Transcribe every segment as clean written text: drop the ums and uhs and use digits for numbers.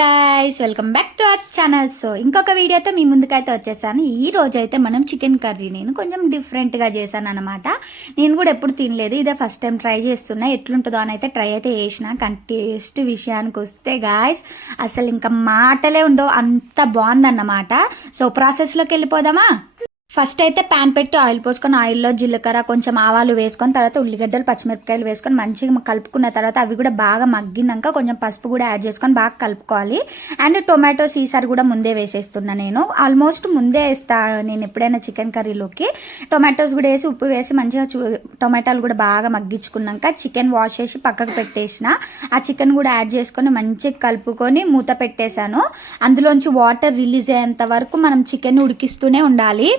Guys welcome back to our channel. So ఇంకొక వీడియోతో మీ ముందుకైతే వచ్చేసాను. ఈ రోజు అయితే మనం చికెన్ కర్రీ నేను కొంచెం డిఫరెంట్గా చేశాను అనమాట. నేను కూడా ఎప్పుడు తినలేదు, ఇదే ఫస్ట్ టైం ట్రై చేస్తున్నా. ఎట్లుంటుందో అని అయితే ట్రై అయితే చేసిన. కానీ టేస్ట్ విషయానికి వస్తే గాయస్ అసలు ఇంకా మాటలే ఉండవు, అంత బాగుందన్నమాట. సో ప్రాసెస్లోకి వెళ్ళిపోదామా. ఫస్ట్ అయితే ప్యాన్ పెట్టి ఆయిల్ పోసుకొని ఆయిల్లో జీలకర్ర కొంచెం ఆవాలు వేసుకొని తర్వాత ఉల్లిగడ్డలు పచ్చిమిరపకాయలు వేసుకొని మంచిగా కలుపుకున్న తర్వాత అవి కూడా బాగా మగ్గినాక కొంచెం పసుపు కూడా యాడ్ చేసుకొని బాగా కలుపుకోవాలి. అండ్ టొమాటోస్ ఈసారి కూడా ముందే వేసేస్తున్నా. నేను ఆల్మోస్ట్ ముందే వేస్తా నేను ఎప్పుడైనా చికెన్ కర్రీలోకి. టొమాటోస్ కూడా వేసి ఉప్పు వేసి మంచిగా టొమాటోలు కూడా బాగా మగ్గించుకున్నాక చికెన్ వాష్ చేసి పక్కకు పెట్టేసిన. ఆ చికెన్ కూడా యాడ్ చేసుకొని మంచిగా కలుపుకొని మూత పెట్టేశాను. అందులోంచి వాటర్ రిలీజ్ అయ్యేంత వరకు మనం చికెన్ ఉడికిస్తూనే ఉండాలి.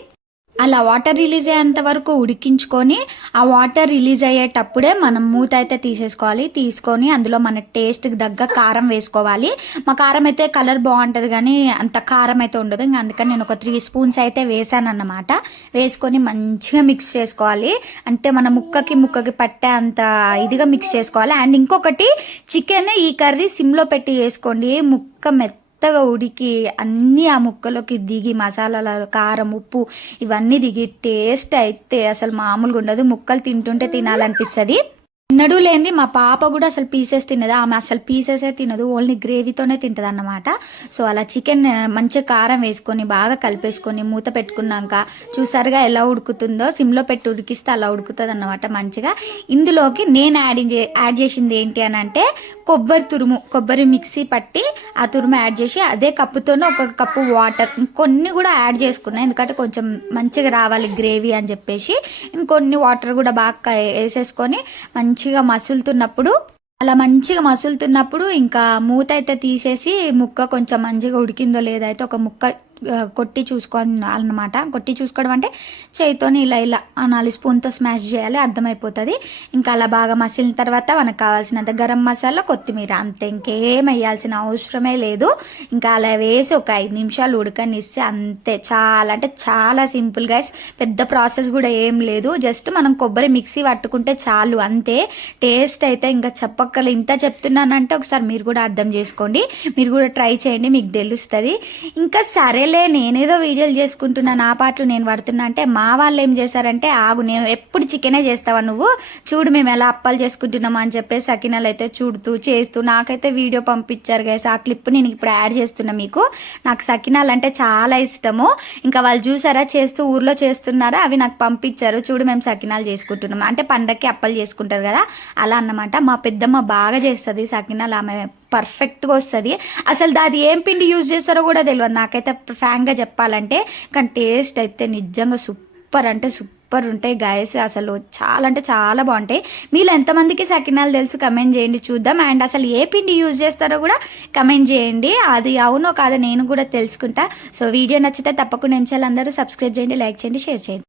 అలా వాటర్ రిలీజ్ అయ్యేంత వరకు ఉడికించుకొని ఆ వాటర్ రిలీజ్ అయ్యేటప్పుడే మనం మూత అయితే తీసేసుకోవాలి. తీసుకొని అందులో మన టేస్ట్కి తగ్గ కారం వేసుకోవాలి. మా కారం అయితే కలర్ బాగుంటుంది కానీ అంత కారం అయితే ఉండదు. ఇంకా అందుకని నేను ఒక 3 స్పూన్స్ అయితే వేసాను అన్నమాట. వేసుకొని మంచిగా మిక్స్ చేసుకోవాలి. అంటే మన ముక్కకి పట్టే అంత ఇదిగా మిక్స్ చేసుకోవాలి. అండ్ ఇంకొకటి, చికెన్ ఈ కర్రీ సిమ్లో పెట్టి వేసుకోండి. ముక్క మెత్తగా ఉడికి అన్నీ ఆ ముక్కలోకి దిగి మసాలాలు కారం ఉప్పు ఇవన్నీ దిగి టేస్ట్ అయితే అసలు మామూలుగా ఉండదు. ముక్కలు తింటుంటే తినాలనిపిస్తుంది. తిన్నడు లేనిది మా పాప కూడా అసలు పీసెస్ తినదు. ఆమె అసలు పీసెసే తినదు, ఓన్లీ గ్రేవీతోనే తింటుంది అన్నమాట. సో అలా చికెన్ మంచిగా కారం వేసుకొని బాగా కలిపేసుకొని మూత పెట్టుకున్నాక చూసారుగా ఎలా ఉడుకుతుందో. సిమ్లో పెట్టి ఉడికిస్తే అలా ఉడుకుతుంది అన్నమాట మంచిగా. ఇందులోకి నేను యాడ్ చేసింది ఏంటి అని అంటే కొబ్బరి మిక్సీ పట్టి ఆ తురుము యాడ్ చేసి అదే కప్పుతోనే 1 కప్పు వాటర్ ఇంకొన్ని కూడా యాడ్ చేసుకున్నాను. ఎందుకంటే కొంచెం మంచిగా రావాలి గ్రేవీ అని చెప్పేసి ఇంకొన్ని వాటర్ కూడా బాగా వేసేసుకొని మంచిగా మసులుతున్నప్పుడు ఇంకా మూత అయితే తీసేసి ముక్క కొంచెం మంచిగా ఉడికిందో లేదో అయితే ఒక ముక్క కొట్టి చూసుకోవాలన్నమాట. కొట్టి చూసుకోవడం అంటే చేయితోని ఇలా 4 స్పూన్తో స్మాష్ చేయాలి, అర్థమైపోతుంది. ఇంకా అలా బాగా మసిలిన తర్వాత మనకు కావాల్సినంత గరం మసాలా కొత్తిమీర అంతే, ఇంకేం వేయాల్సిన అవసరమే లేదు. ఇంకా అలా వేసి ఒక 5 నిమిషాలు ఉడకనిస్తే అంతే. చాలా అంటే చాలా సింపుల్ గైస్, పెద్ద ప్రాసెస్ కూడా ఏం లేదు. జస్ట్ మనం కొబ్బరి మిక్సీ పట్టుకుంటే చాలు అంతే. టేస్ట్ అయితే ఇంకా చెప్పక్కర్లేదు. ఇంత చెప్తున్నానంటే ఒకసారి మీరు కూడా అర్థం చేసుకోండి, మీరు కూడా ట్రై చేయండి, మీకు తెలుస్తుంది. ఇంకా సరే నేనేదో వీడియోలు చేసుకుంటున్నా, నా పాటలు నేను పడుతున్నా అంటే మా వాళ్ళు ఏం చేశారంటే, ఆగు నేను ఎప్పుడు చికెనే చేస్తావా నువ్వు, చూడు మేము ఎలా అప్పాలు చేసుకుంటున్నామా అని చెప్పేసి సకినాలు అయితే చేస్తూ నాకైతే వీడియో పంపించారు గైస్. ఆ క్లిప్ నేను ఇప్పుడు యాడ్ చేస్తున్నా మీకు. నాకు సకినాలు అంటే చాలా ఇష్టము. ఇంకా వాళ్ళు చూసారా ఊర్లో చేస్తున్నారా, అవి నాకు పంపించారు. చూడు మేము సకినాలు చేసుకుంటున్నాము అంటే పండక్కి అప్పాలు చేసుకుంటారు కదా అలా అన్నమాట. మా పెద్దమ్మ బాగా చేస్తుంది సకినాలు, ఆమె పర్ఫెక్ట్గా వస్తుంది. అసలు అది ఏం పిండి యూజ్ చేస్తారో కూడా తెలియదు నాకైతే ఫ్రాంక్గా చెప్పాలంటే. కానీ టేస్ట్ అయితే నిజంగా సూపర్ ఉంటాయి గాయస్. అసలు చాలా అంటే చాలా బాగుంటాయి. మీలో ఎంతమందికి సకినాలు తెలుసు కమెంట్ చేయండి చూద్దాం. అండ్ అసలు ఏ పిండి యూజ్ చేస్తారో కూడా కమెంట్ చేయండి, అది అవునో కాదో నేను కూడా తెలుసుకుంటా. సో వీడియో నచ్చితే తప్పకుండా అందరూ సబ్స్క్రైబ్ చేయండి, లైక్ చేయండి, షేర్ చేయండి.